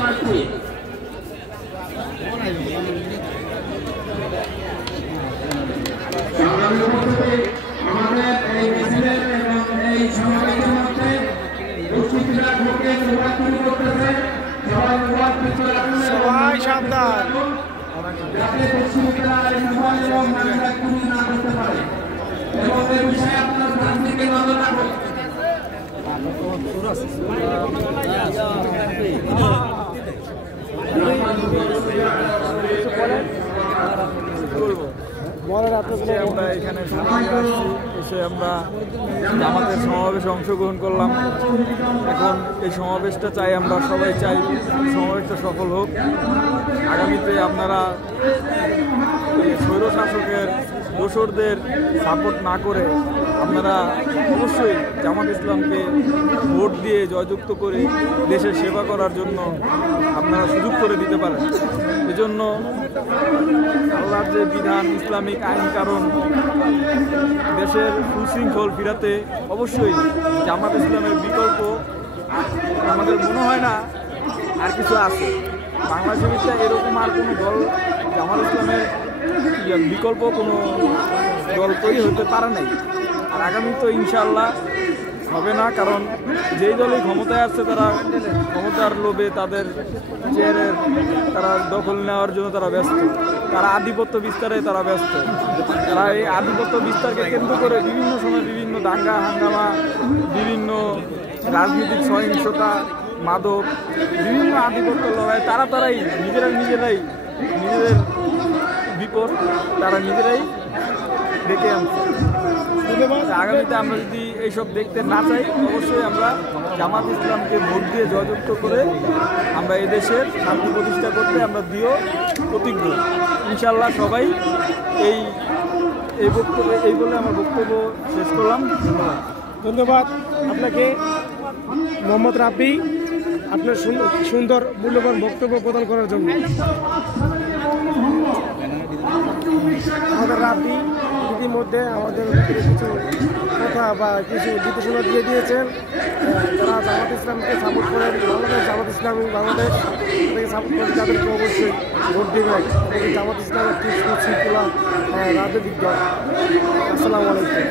জানাচ্ছি। আমাদের এই মিছিলের এবং এই সমাবেশের মধ্যে দুষ্কৃতীরা ঢুকে মোবাইল চুরি করতেছে। সবাই মোবাইল পিছনে রাখুন, সবাই সাবধান, যাতে দুষ্কৃতীরা এই মোবাইল এবং মানিব্যাগ চুরি না করতে পারে এবং এই বিষয়ে আপনার শান্তিকে নজর রাখুন। আমরা এখানে এসে আমরা আমাদের সমাবেশে অংশগ্রহণ করলাম। এখন এই সমাবেশটা চাই, আমরা সবাই চাই সমাবেশটা সফল হোক। আগামীতে আপনারা স্বৈরশাসকের দোসরদের সাপোর্ট না করে আপনারা অবশ্যই জামাত ইসলামকে ভোট দিয়ে জয়যুক্ত করে দেশের সেবা করার জন্য আপনারা সুযোগ করে দিতে পারেন। এজন্য আল্লাহর যে বিধান, ইসলামিক আইন কারণ দেশের সুশৃঙ্খল ফিরাতে অবশ্যই জামাত ইসলামের বিকল্প আমাদের মনে হয় না আর কিছু আছে। বাংলাদেশের ভিতরে এরকম আর কোনো দল জামাত ইসলামের বিকল্প কোনো দল তৈরি হতে পারে নাই। আর আগামী তো ইনশাআল্লাহ হবে না, কারণ যেই দলই ক্ষমতায় আসছে তারা ক্ষমতার লোভে তাদের চেয়ারের তারা দখল নেওয়ার জন্য তারা ব্যস্ত, তারা আধিপত্য বিস্তারে তারা ব্যস্ত। তারা এই আধিপত্য বিস্তারকে কেন্দ্র করে বিভিন্ন সময় বিভিন্ন দাঙ্গা হাঙ্গামা, বিভিন্ন রাজনৈতিক সহিংসতা, মাদক, বিভিন্ন আধিপত্য লড়াই তারাই নিজেদের বিপদ তারা নিজেরাই ডেকে আনছে। আগামীতে আমরা যদি এইসব দেখতে না চাই, অবশ্যই আমরা জামাত ইসলামকে ভোট দিয়ে জয়যুক্ত করে আমরা এদেশের শান্তি প্রতিষ্ঠা করতে আমরা দিও প্রতিজ্ঞ। ইনশাল্লাহ সবাই এই বলে আমার বক্তব্য শেষ করলাম। ধন্যবাদ আপনাকে মোহাম্মদ রাব্বি, আপনার সুন্দর মূল্যবান বক্তব্য প্রদান করার জন্য। আমাদের রাব্বি ইতিমধ্যে আমাদের কিছু কথা বা কিছু নির্দেশনা দিয়ে দিয়েছেন। যারা জামাত ইসলামকে সাপোর্ট করেন, বাংলাদেশ জামাত ইসলাম বাংলাদেশ থেকে সাপোর্ট করেন, তাদেরকে অবশ্যই ভোট দেবেন। জামাত ইসলাম একটি সুশৃঙ্খলা রাজনৈতিক দল। আসসালামু আলাইকুম।